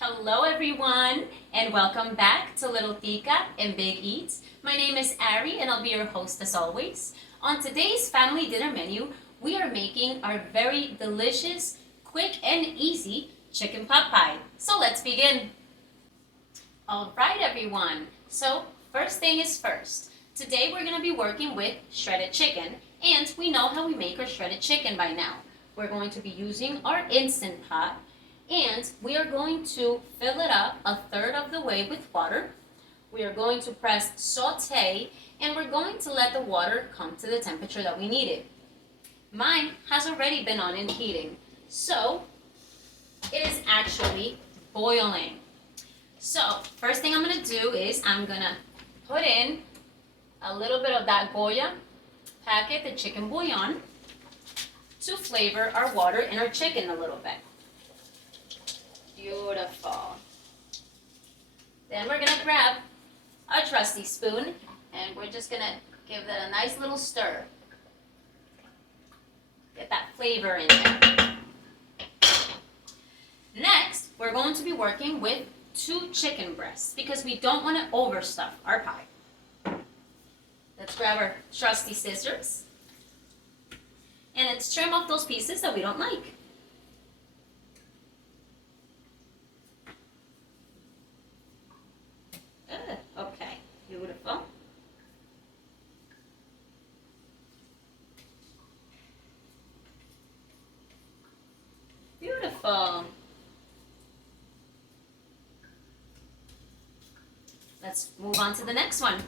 Hello everyone and welcome back to Little Tika and Big Eats. My name is Ari and I'll be your host as always. On today's family dinner menu, we are making our very delicious, quick and easy chicken pot pie. So let's begin. Alright everyone, so first thing is first. Today we're going to be working with shredded chicken and we know how we make our shredded chicken by now. We're going to be using our Instant Pot and we are going to fill it up a third of the way with water. We are going to press saute and we're going to let the water come to the temperature that we need it. Mine has already been on and heating, so it is actually boiling. So first thing I'm going to do is I'm going to put in a little bit of that Goya packet, the chicken bouillon, to flavor our water and our chicken a little bit. Beautiful. Then we're going to grab our trusty spoon and we're just going to give that a nice little stir. Get that flavor in there. Next, we're going to be working with 2 chicken breasts because we don't want to overstuff our pie. Let's grab our trusty scissors and let's trim off those pieces that we don't like. Okay, beautiful. Beautiful. Let's move on to the next one.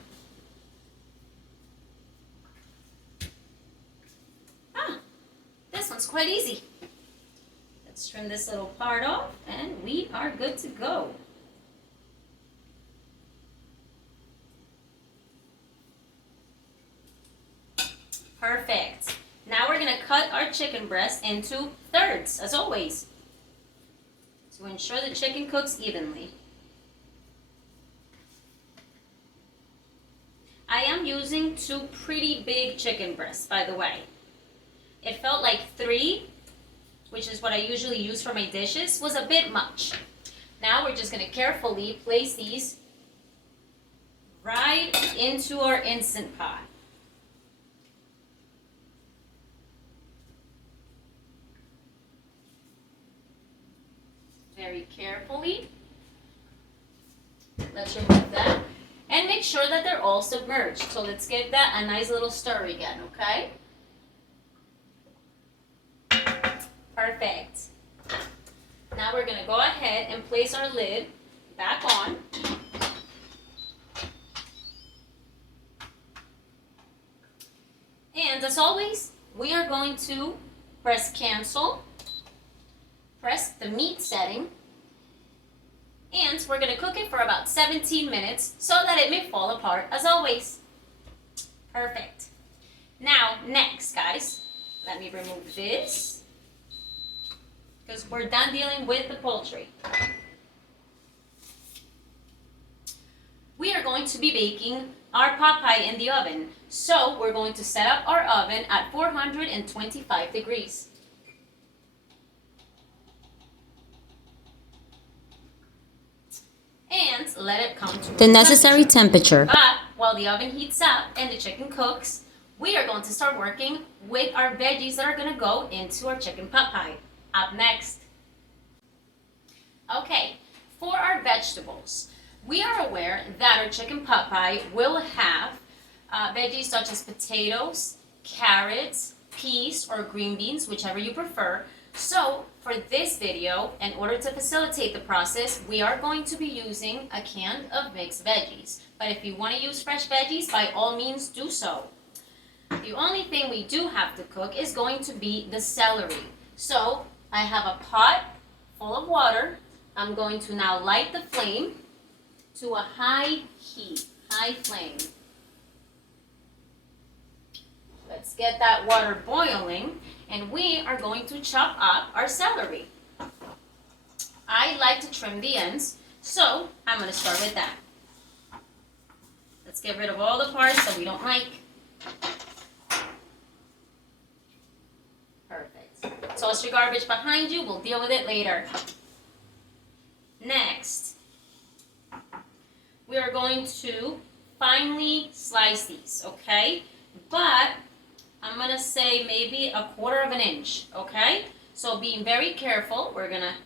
This one's quite easy. Let's trim this little part off and we are good to go. Perfect. Now we're going to cut our chicken breast into thirds, as always, to ensure the chicken cooks evenly. I am using 2 pretty big chicken breasts, by the way. It felt like 3, which is what I usually use for my dishes, was a bit much. Now we're just going to carefully place these right into our Instant Pot. Very carefully. Let's remove that. And make sure that they're all submerged. So let's give that a nice little stir again, okay? Perfect. Now we're going to go ahead and place our lid back on. And as always, we are going to press cancel. Press the meat setting, and we're going to cook it for about 17 minutes so that it may fall apart as always. Perfect. Now, next, guys, let me remove this because we're done dealing with the poultry. We are going to be baking our pot pie in the oven, so we're going to set up our oven at 425 degrees. And let it come to the necessary temperature. But while the oven heats up and the chicken cooks, we are going to start working with our veggies that are going to go into our chicken pot pie. Up next. Okay, for our vegetables, we are aware that our chicken pot pie will have veggies such as potatoes, carrots, peas, or green beans, whichever you prefer. So for this video, in order to facilitate the process, we are going to be using a can of mixed veggies. But if you want to use fresh veggies, by all means do so. The only thing we do have to cook is going to be the celery. So I have a pot full of water. I'm going to now light the flame to a high heat, high flame. Let's get that water boiling, and we are going to chop up our celery. I like to trim the ends, so I'm going to start with that. Let's get rid of all the parts that we don't like. Perfect. Toss your garbage behind you. We'll deal with it later. Next. we are going to finely slice these, okay? But I'm gonna say maybe 1/4 of an inch, okay? So being very careful, we're gonna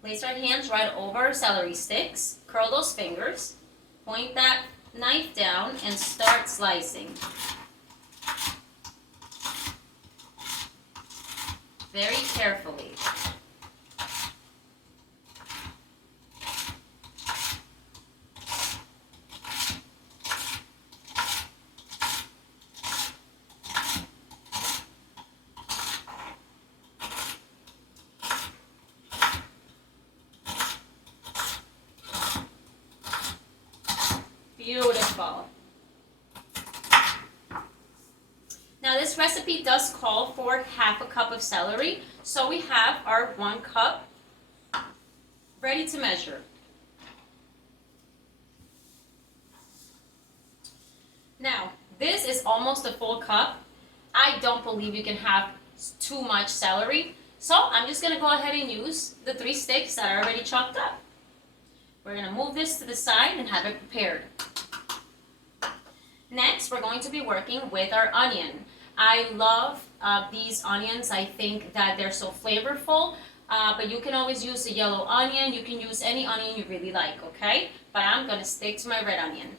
place our hands right over our celery sticks, curl those fingers, point that knife down, and start slicing. Very carefully. Beautiful. Now this recipe does call for 1/2 cup of celery, so we have our 1 cup ready to measure. Now, this is almost a full cup. I don't believe you can have too much celery, so I'm just gonna go ahead and use the 3 sticks that are already chopped up. We're gonna move this to the side and have it prepared. Next, we're going to be working with our onion. I love these onions. I think that they're so flavorful, but you can always use a yellow onion. You can use any onion you really like, okay? But I'm gonna stick to my red onion.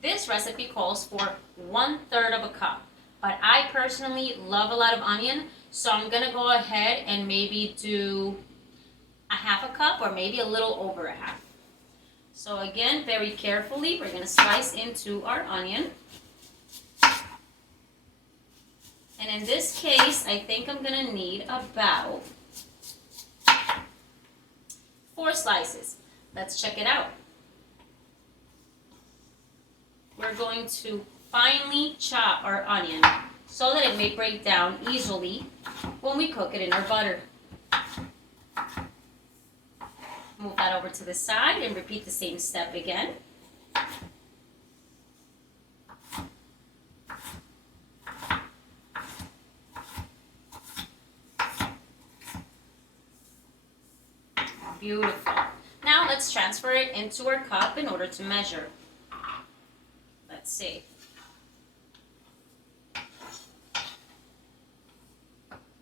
This recipe calls for 1/3 of a cup, but I personally love a lot of onion, so I'm gonna go ahead and maybe do 1/2 cup or maybe a little over 1/2. So again, very carefully, we're gonna slice into our onion. And in this case, I think I'm gonna need about 4 slices. Let's check it out. We're going to finely chop our onion so that it may break down easily when we cook it in our butter. Move that over to the side and repeat the same step again. Beautiful. Now let's transfer it into our cup in order to measure. Let's see.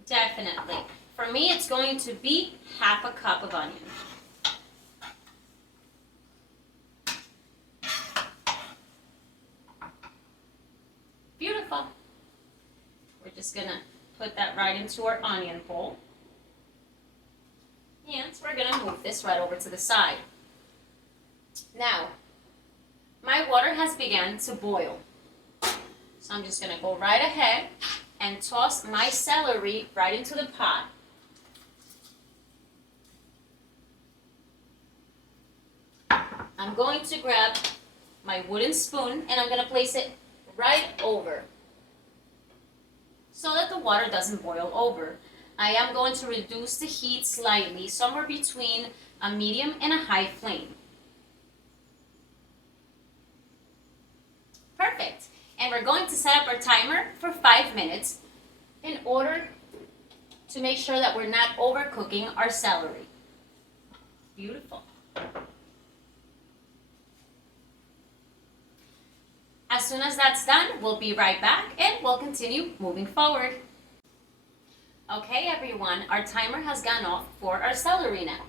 Definitely. For me, it's going to be 1/2 cup of onion. Beautiful. We're just gonna put that right into our onion bowl. And we're gonna move this right over to the side. Now, my water has begun to boil. So I'm just gonna go right ahead and toss my celery right into the pot. I'm going to grab my wooden spoon and I'm gonna place it right over so that the water doesn't boil over. I am going to reduce the heat slightly, somewhere between a medium and a high flame. Perfect. And we're going to set up our timer for 5 minutes in order to make sure that we're not overcooking our celery. Beautiful. As soon as that's done, we'll be right back and we'll continue moving forward. Okay, everyone, our timer has gone off for our celery now.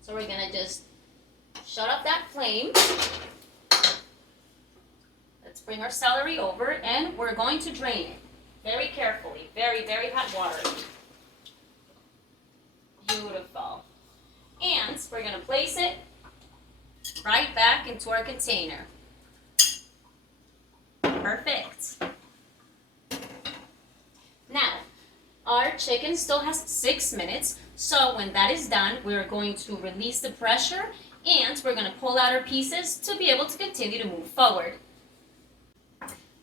So we're gonna just shut off that flame. Let's bring our celery over and we're going to drain it very carefully. Very, very hot water. Beautiful. And we're gonna place it right back into our container. Perfect. Now, our chicken still has 6 minutes, so when that is done, we're going to release the pressure and we're going to pull out our pieces to be able to continue to move forward.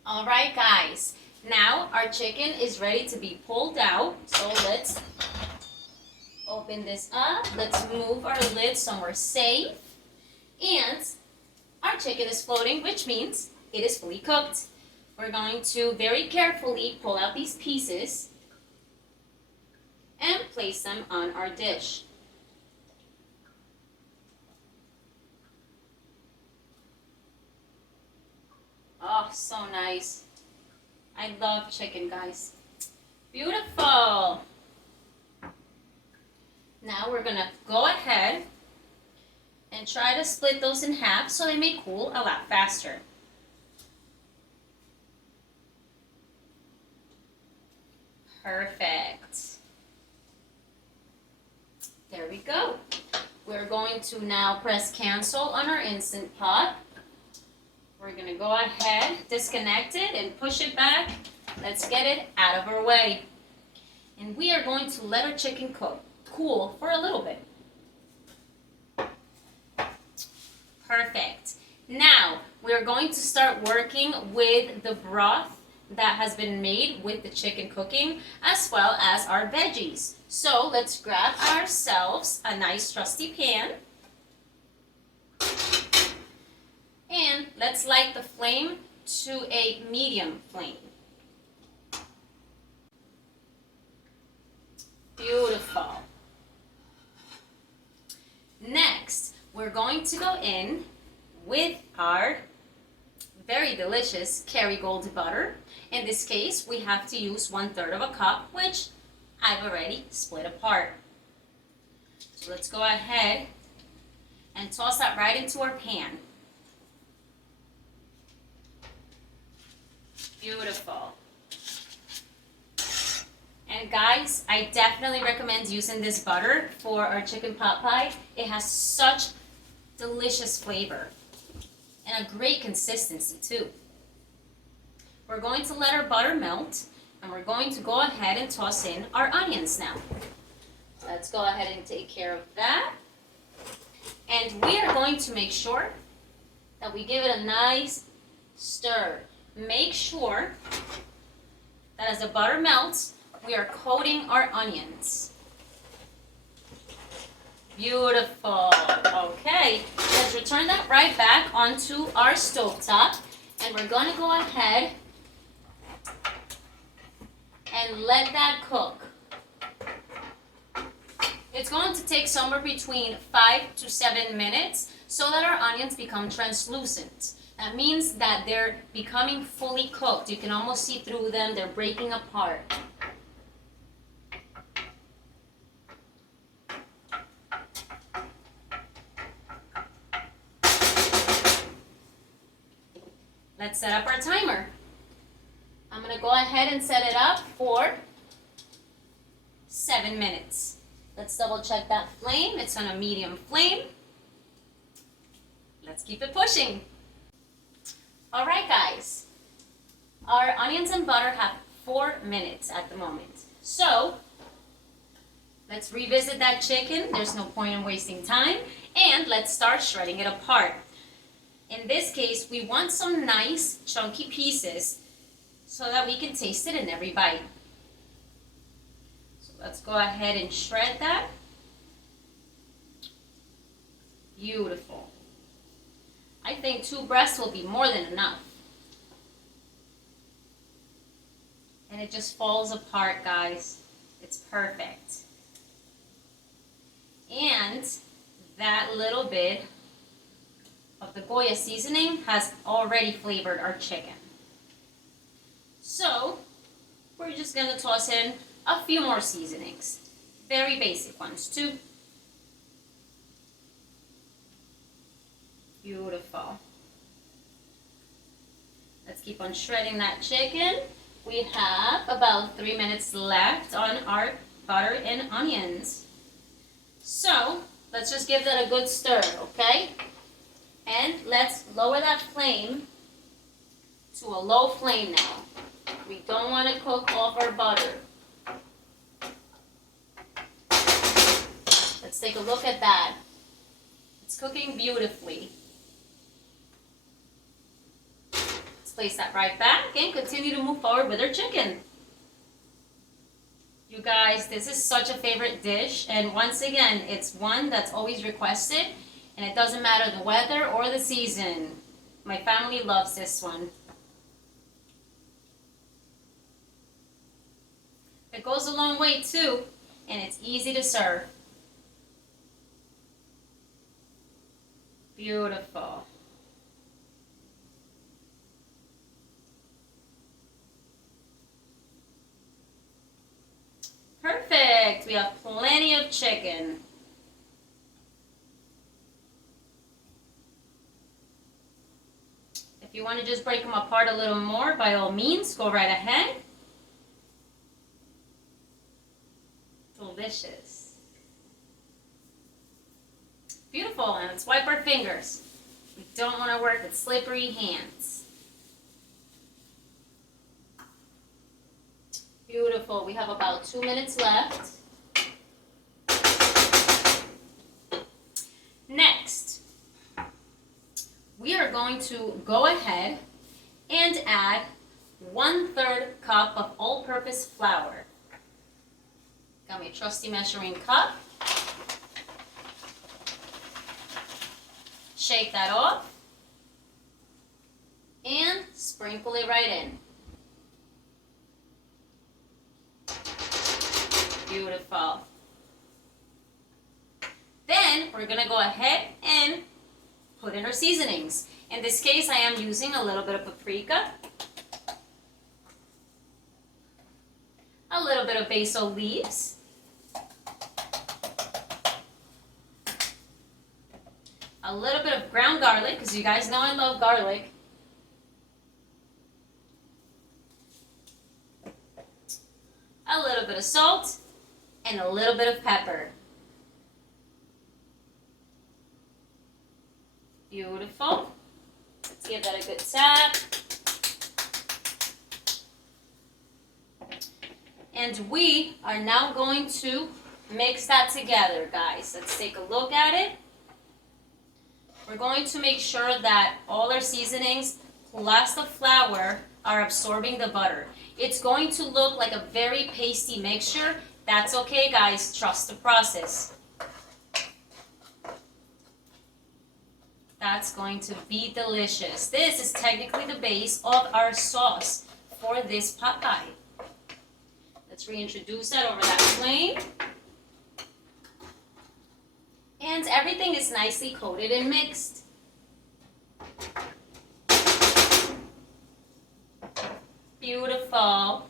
Alright guys, now our chicken is ready to be pulled out, so let's open this up. Let's move our lid somewhere safe. And our chicken is floating, which means it is fully cooked. We're going to very carefully pull out these pieces and place them on our dish. Oh, so nice. I love chicken, guys. Beautiful. Now we're gonna go ahead and try to split those in half so they may cool a lot faster. Perfect. There we go. We're going to now press cancel on our Instant Pot. We're going to go ahead, disconnect it, and push it back. Let's get it out of our way. And we are going to let our chicken cool for a little bit. Perfect. Now, we're going to start working with the broth that has been made with the chicken cooking, as well as our veggies. So let's grab ourselves a nice trusty pan. And let's light the flame to a medium flame. Beautiful. Next, we're going to go in with our very delicious Kerrygold butter. In this case, we have to use 1/3 of a cup, which I've already split apart. So let's go ahead and toss that right into our pan. Beautiful. And guys, I definitely recommend using this butter for our chicken pot pie. It has such delicious flavor and a great consistency too. We're going to let our butter melt, and we're going to go ahead and toss in our onions now. Let's go ahead and take care of that. And we are going to make sure that we give it a nice stir. Make sure that as the butter melts, we are coating our onions. Beautiful. Okay, let's return that right back onto our stovetop, and we're going to go ahead and let that cook. It's going to take somewhere between 5 to 7 minutes so that our onions become translucent. That means that they're becoming fully cooked. You can almost see through them. They're breaking apart. Let's set up our timer. I'm going to go ahead and set it up for 7 minutes. Let's double check that flame. It's on a medium flame. Let's keep it pushing. All right, guys. Our onions and butter have 4 minutes at the moment. So let's revisit that chicken. There's no point in wasting time. And let's start shredding it apart. In this case, we want some nice chunky pieces so that we can taste it in every bite. So let's go ahead and shred that. Beautiful. I think 2 breasts will be more than enough. And it just falls apart, guys. It's perfect. And that little bit of the Goya seasoning has already flavored our chicken. So we're just going to toss in a few more seasonings. Very basic ones too. Beautiful. Let's keep on shredding that chicken. We have about 3 minutes left on our butter and onions. So let's just give that a good stir, okay? And let's lower that flame to a low flame now. We don't want to cook off our butter. Let's take a look at that. It's cooking beautifully. Let's place that right back and continue to move forward with our chicken. You guys, this is such a favorite dish, and once again, it's one that's always requested, and it doesn't matter the weather or the season. My family loves this one. It goes a long way too, and it's easy to serve. Beautiful. We have plenty of chicken. If you want to just break them apart a little more, by all means, go right ahead. Delicious. Beautiful, and let's wipe our fingers. We don't want to work with slippery hands. Beautiful. We have about 2 minutes left. Next, we are going to go ahead and add 1/3 cup of all-purpose flour. Got my trusty measuring cup. Shake that off and sprinkle it right in. Beautiful. Then we're going to go ahead and put in our seasonings. In this case, I am using a little bit of paprika, a little bit of basil leaves, a little bit of ground garlic, because you guys know I love garlic, a little bit of salt, and a little bit of pepper. Beautiful. Let's give that a good tap. And we are now going to mix that together, guys. Let's take a look at it. We're going to make sure that all our seasonings plus the flour are absorbing the butter. It's going to look like a very pasty mixture. That's okay, guys. Trust the process. That's going to be delicious. This is technically the base of our sauce for this pot pie. Let's reintroduce that over that flame. And everything is nicely coated and mixed. Beautiful.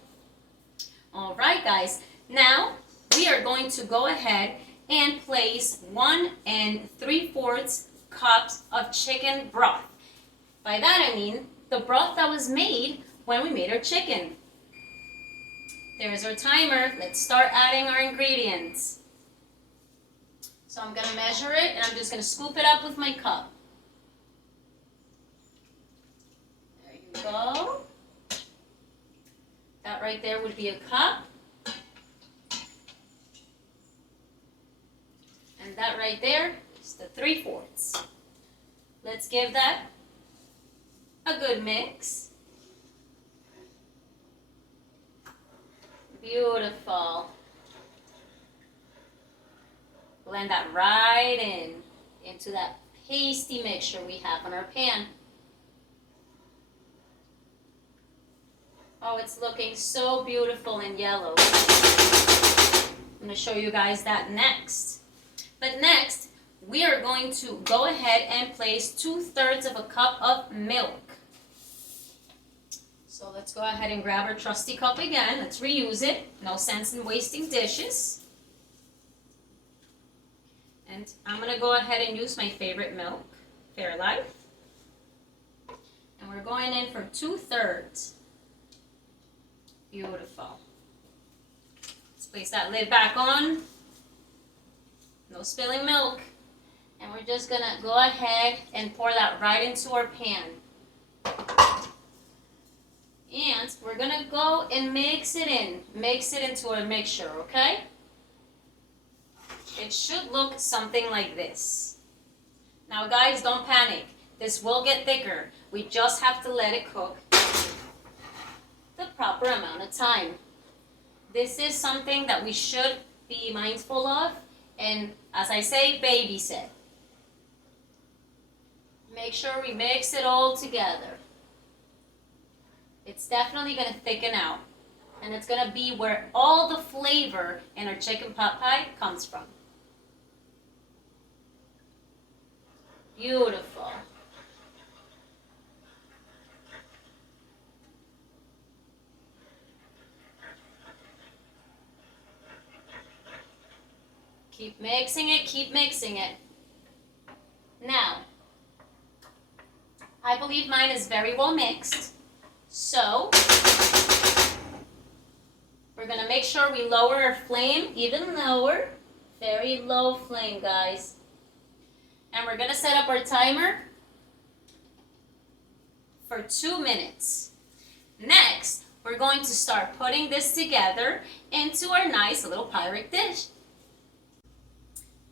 All right, guys. Now we are going to go ahead and place 1 3/4 cups of chicken broth. By that I mean the broth that was made when we made our chicken. There's our timer. Let's start adding our ingredients. So I'm going to measure it and I'm just going to scoop it up with my cup. There you go. That right there would be a cup. And that right there is the 3/4. Let's give that a good mix. Beautiful. Blend that right into that pasty mixture we have on our pan. Oh, it's looking so beautiful and yellow. I'm going to show you guys that next. But next, we are going to go ahead and place 2/3 of a cup of milk. So let's go ahead and grab our trusty cup again. Let's reuse it. No sense in wasting dishes. And I'm going to go ahead and use my favorite milk, Fairlife. And we're going in for 2/3. Beautiful. Let's place that lid back on. No spilling milk. And we're just going to go ahead and pour that right into our pan. And we're going to go and mix it in. Mix it into a mixture, okay? It should look something like this. Now, guys, don't panic. This will get thicker. We just have to let it cook the proper amount of time. This is something that we should be mindful of. And as I say, babysit. Make sure we mix it all together. It's definitely going to thicken out. And it's going to be where all the flavor in our chicken pot pie comes from. Beautiful. Keep mixing it, keep mixing it. Now, I believe mine is very well mixed. So, we're gonna make sure we lower our flame even lower. Very low flame, guys. And we're gonna set up our timer for 2 minutes. Next, we're going to start putting this together into our nice little Pyrex dish.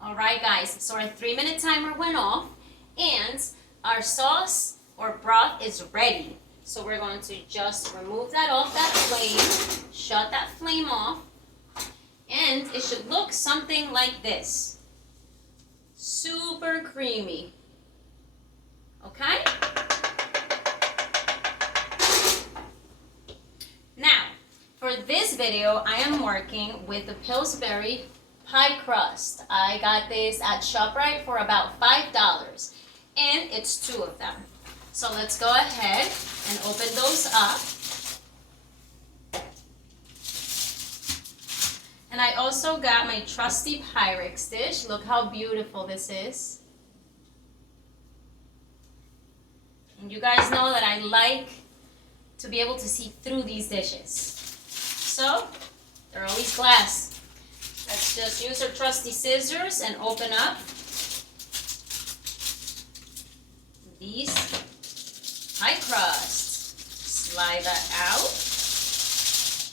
Alright guys, so our 3-minute timer went off and our sauce or broth is ready. So we're going to just remove that off that flame, shut that flame off, and it should look something like this. Super creamy. Okay? Now, for this video, I am working with the Pillsbury pie crust. I got this at ShopRite for about $5, and it's 2 of them. So let's go ahead and open those up. And I also got my trusty Pyrex dish. Look how beautiful this is. And you guys know that I like to be able to see through these dishes. So, they're always glass. Let's just use our trusty scissors and open up these pie crust. Slide that out.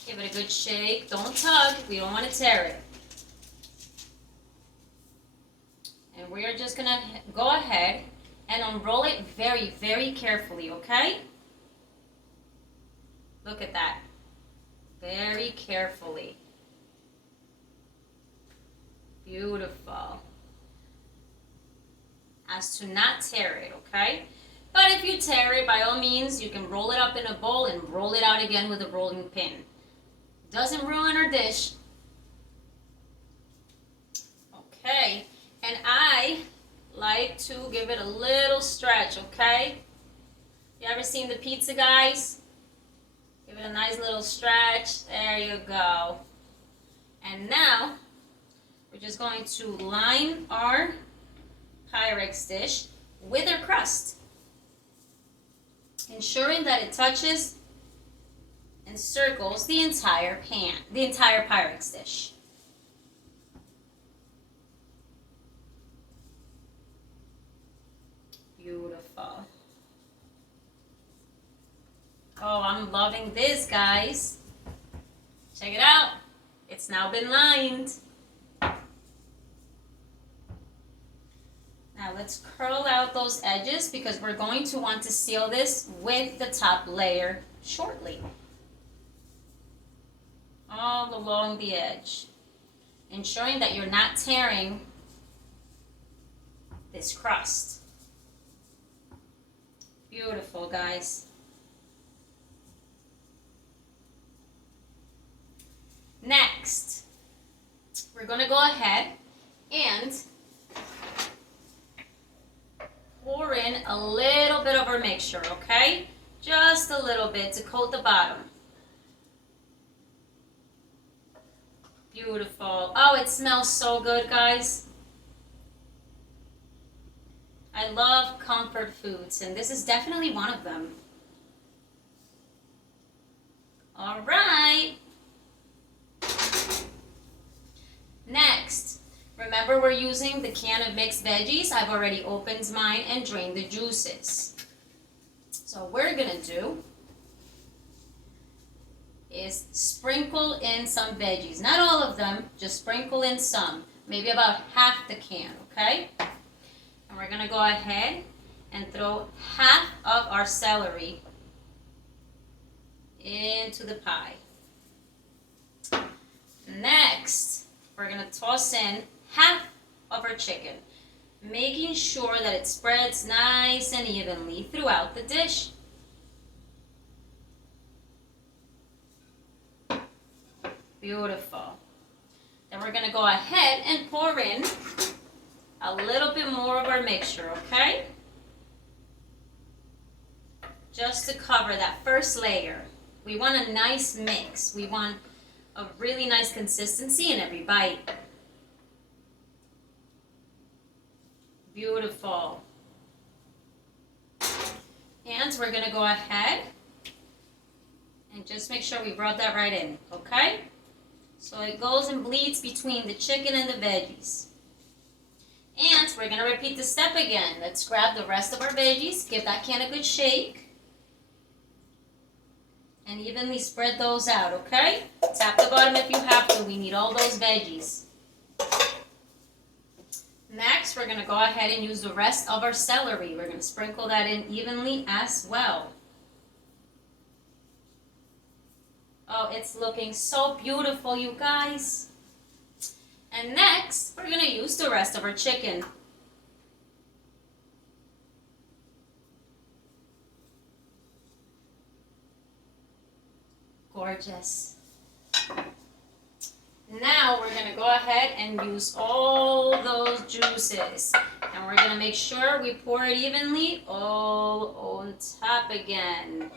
Give it a good shake. Don't tug. We don't want to tear it. And we are just going to go ahead and unroll it very, very carefully, okay? Look at that. Very carefully. Beautiful. As to not tear it, okay? But if you tear it, by all means, you can roll it up in a bowl and roll it out again with a rolling pin. Doesn't ruin our dish. Okay, and I like to give it a little stretch, okay? You ever seen the pizza guys? Give it a nice little stretch. There you go. And now, we're just going to line our Pyrex dish with our crust, ensuring that it touches and circles the entire pan, the entire Pyrex dish. Beautiful. Oh, I'm loving this, guys. Check it out. It's now been lined. Now let's curl out those edges because we're going to want to seal this with the top layer shortly. All along the edge, ensuring that you're not tearing this crust. Beautiful, guys. Next, we're going to go ahead and pour in a little bit of our mixture, okay? Just a little bit to coat the bottom. Beautiful. Oh, it smells so good, guys. I love comfort foods, and this is definitely one of them. All right. Next, remember we're using the can of mixed veggies. I've already opened mine and drained the juices. So what we're gonna do is sprinkle in some veggies. Not all of them, just sprinkle in some. Maybe about half the can, okay? And we're gonna go ahead and throw half of our celery into the pie. Next, we're gonna toss in half of our chicken, making sure that it spreads nice and evenly throughout the dish. Beautiful. Then we're going to go ahead and pour in a little bit more of our mixture, okay? Just to cover that first layer. We want a nice mix. We want a really nice consistency in every bite. Beautiful. And we're gonna go ahead and just make sure we rub that right in, okay? So it goes and bleeds between the chicken and the veggies. And we're gonna repeat the step again. Let's grab the rest of our veggies, give that can a good shake, and evenly spread those out, okay? Tap the bottom if you have to. We need all those veggies. Next, we're gonna go ahead and use the rest of our celery. We're gonna sprinkle that in evenly as well. Oh, it's looking so beautiful, you guys. And next, we're gonna use the rest of our chicken. Gorgeous. Now we're gonna go ahead and use all those juices. And we're gonna make sure we pour it evenly all on top again.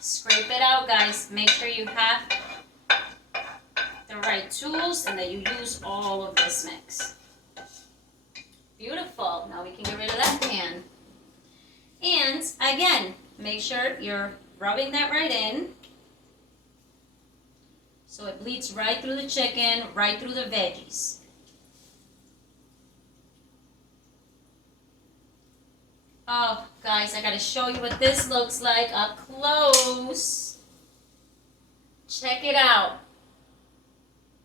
Scrape it out, guys. Make sure you have the right tools and that you use all of this mix. Beautiful. Now we can get rid of that pan. And again, make sure you're rubbing that right in so it bleeds right through the chicken, right through the veggies. Oh, guys, I gotta show you what this looks like up close. Check it out.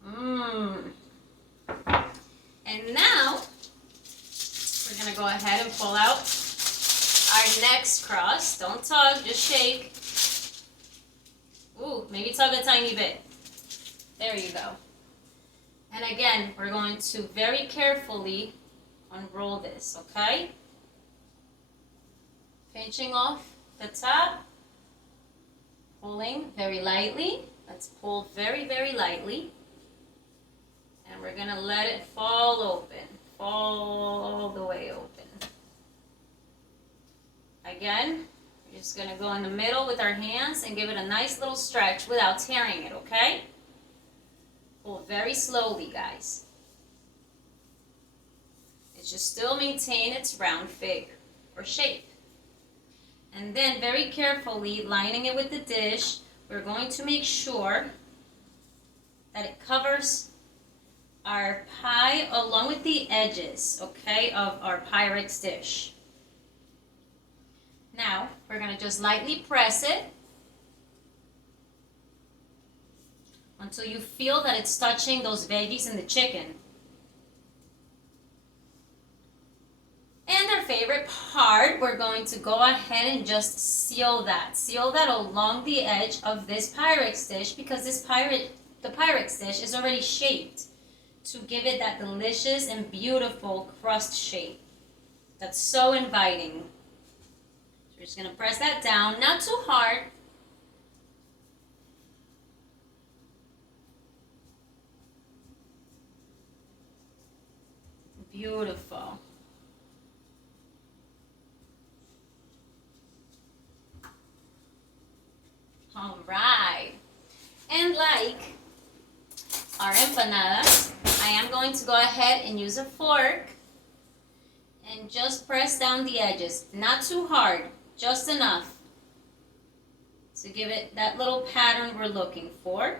And now, we're gonna go ahead and pull out our next crust. Don't tug, just shake. Ooh, maybe tug a tiny bit. There you go. And again, we're going to very carefully unroll this, okay? Pinching off the top, pulling very lightly. Let's pull very, very lightly. And we're gonna let it fall open, all the way open. Again, we're just gonna go in the middle with our hands and give it a nice little stretch without tearing it, okay? Pull very slowly, guys. It should still maintain its round figure or shape. And then very carefully lining it with the dish, we're going to make sure that it covers our pie along with the edges, okay, of our Pyrex dish. Now, we're going to just lightly press it until you feel that it's touching those veggies and the chicken. And our favorite part, we're going to go ahead and just seal that. Seal that along the edge of this Pyrex dish because the Pyrex dish is already shaped to give it that delicious and beautiful crust shape. That's so inviting. So we're just going to press that down, not too hard. Beautiful. All right. And like our empanadas, I am going to go ahead and use a fork and just press down the edges. Not too hard, just enough to give it that little pattern we're looking for.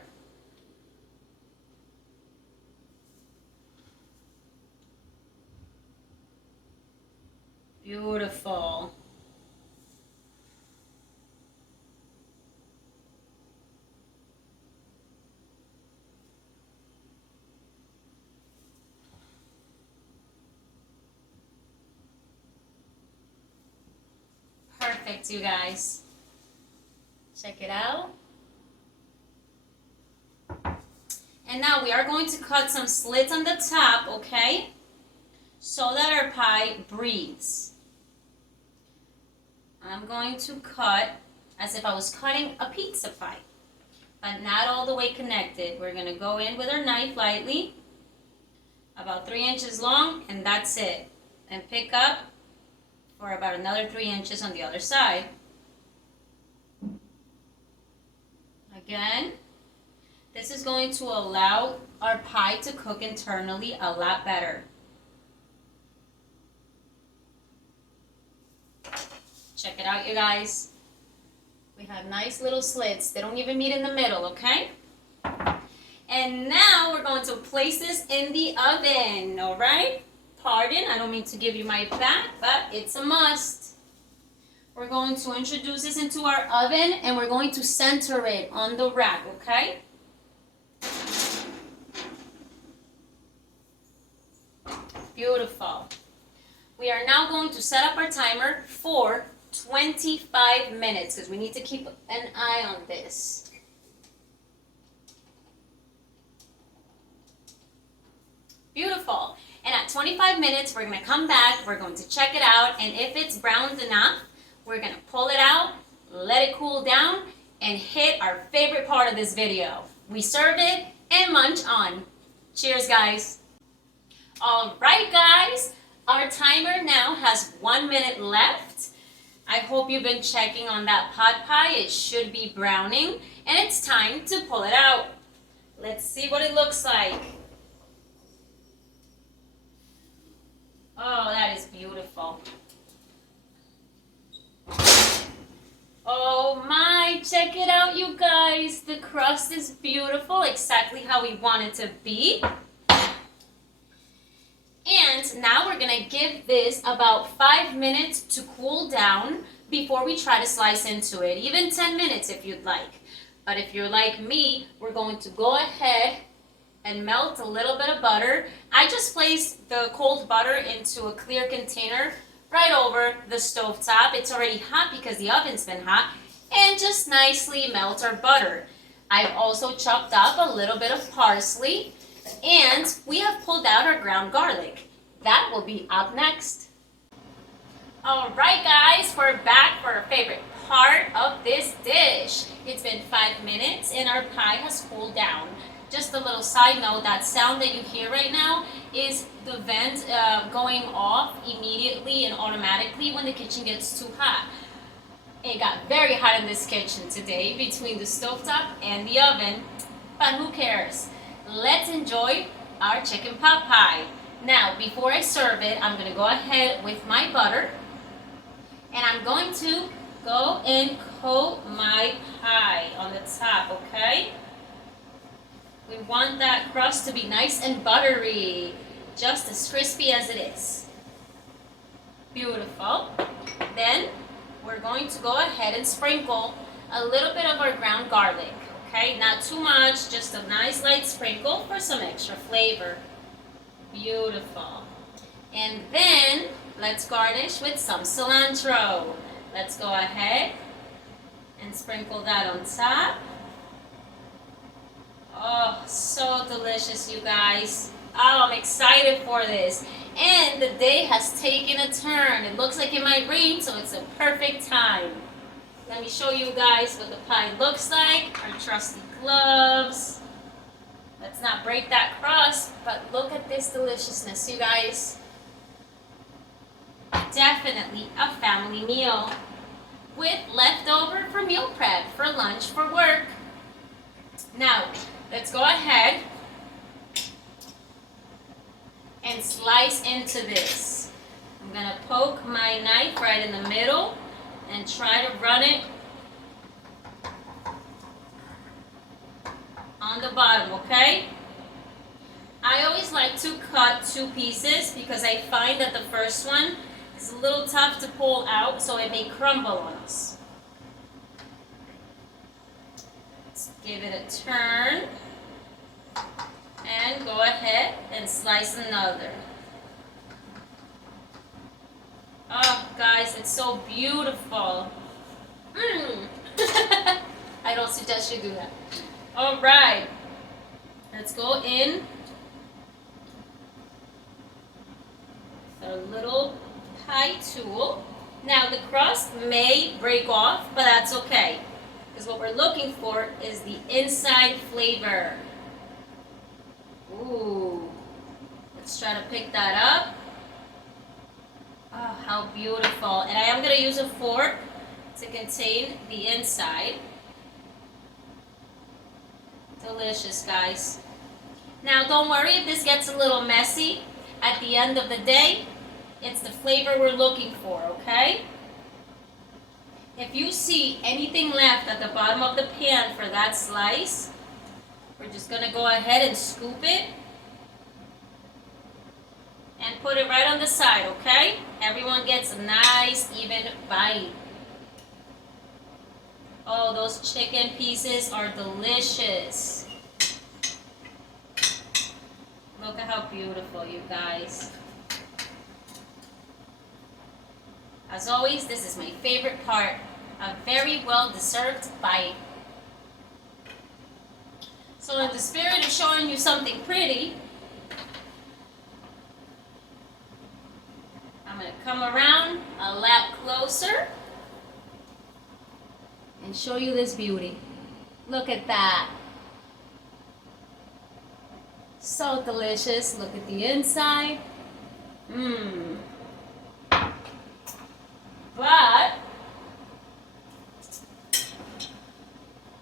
Beautiful. Perfect, you guys. Check it out. And now we are going to cut some slits on the top, okay? So that our pie breathes. I'm going to cut as if I was cutting a pizza pie, but not all the way connected. We're going to go in with our knife lightly, about 3 inches long, and that's it. And pick up for about another 3 inches on the other side. Again, this is going to allow our pie to cook internally a lot better. Check it out, you guys. We have nice little slits. They don't even meet in the middle, okay? And now we're going to place this in the oven, all right? Pardon, I don't mean to give you my back, but it's a must. We're going to introduce this into our oven and we're going to center it on the rack, okay? Beautiful. We are now going to set up our timer for 25 minutes because we need to keep an eye on this. Beautiful. And at 25 minutes, we're going to come back, we're going to check it out, and if it's browned enough, we're going to pull it out, let it cool down, and hit our favorite part of this video. We serve it and munch on. Cheers, guys. All right, guys. Our timer now has 1 minute left. I hope you've been checking on that pot pie. It should be browning, and it's time to pull it out. Let's see what it looks like. Oh, that is beautiful. Oh my, check it out, you guys. The crust is beautiful, exactly how we want it to be. And now we're gonna give this about 5 minutes to cool down before we try to slice into it. Even 10 minutes if you'd like. But if you're like me, we're going to go ahead and melt a little bit of butter. I just placed the cold butter into a clear container right over the stove top. It's already hot because the oven's been hot. And just nicely melt our butter. I've also chopped up a little bit of parsley. And we have pulled out our ground garlic. That will be up next. All right, guys, we're back for our favorite part of this dish. It's been 5 minutes and our pie has cooled down. Just a little side note, that sound that you hear right now is the vent going off immediately and automatically when the kitchen gets too hot. It got very hot in this kitchen today between the stovetop and the oven, but who cares? Let's enjoy our chicken pot pie. Now, before I serve it, I'm going to go ahead with my butter and I'm going to go and coat my pie on the top, okay? We want that crust to be nice and buttery, just as crispy as it is. Beautiful. Then we're going to go ahead and sprinkle a little bit of our ground garlic, okay? Not too much, just a nice light sprinkle for some extra flavor. Beautiful. And then let's garnish with some cilantro. Let's go ahead and sprinkle that on top. Oh, so delicious, you guys. Oh, I'm excited for this. And the day has taken a turn. It looks like it might rain, so it's a perfect time. Let me show you guys what the pie looks like. Our trusty gloves. Let's not break that crust, but look at this deliciousness, you guys. Definitely a family meal with leftover for meal prep, for lunch, for work. Now, let's go ahead and slice into this. I'm gonna poke my knife right in the middle and try to run it on the bottom, okay? I always like to cut 2 pieces because I find that the first one is a little tough to pull out, so it may crumble on us. Let's give it a turn and go ahead and slice another. Oh, guys, it's so beautiful. I don't suggest you do that. All right, let's go in with a little pie tool. Now the crust may break off, but that's okay, because what we're looking for is the inside flavor. Ooh, let's try to pick that up. Oh, how beautiful. And I am going to use a fork to contain the inside. Delicious, guys. Now, don't worry if this gets a little messy. At the end of the day, it's the flavor we're looking for, okay? If you see anything left at the bottom of the pan for that slice, we're just gonna go ahead and scoop it and put it right on the side, okay? Everyone gets a nice even bite. Oh, those chicken pieces are delicious. Look at how beautiful, you guys. As always, this is my favorite part. A very well-deserved bite. So in the spirit of showing you something pretty, I'm going to come around a lot closer and show you this beauty. Look at that. So delicious. Look at the inside. Mmm. But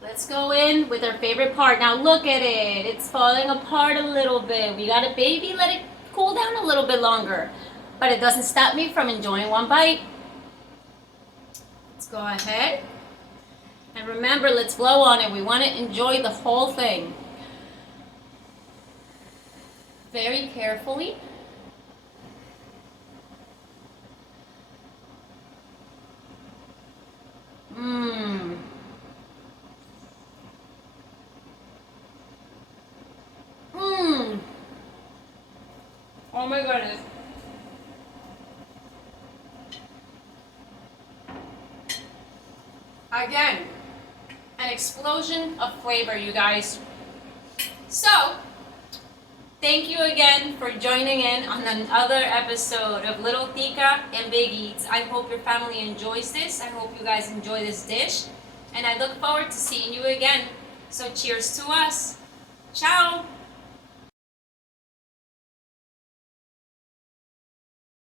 let's go in with our favorite part. Now look at it. It's falling apart a little bit. We got a baby. Let it cool down a little bit longer. But it doesn't stop me from enjoying one bite. Let's go ahead. And remember, let's blow on it. We want to enjoy the whole thing. Very carefully. Mmm. Mmm. Oh my goodness. Again, an explosion of flavor, you guys. So, thank you again for joining in on another episode of Little Tica and Big Eats. I hope your family enjoys this. I hope you guys enjoy this dish. And I look forward to seeing you again. So cheers to us. Ciao.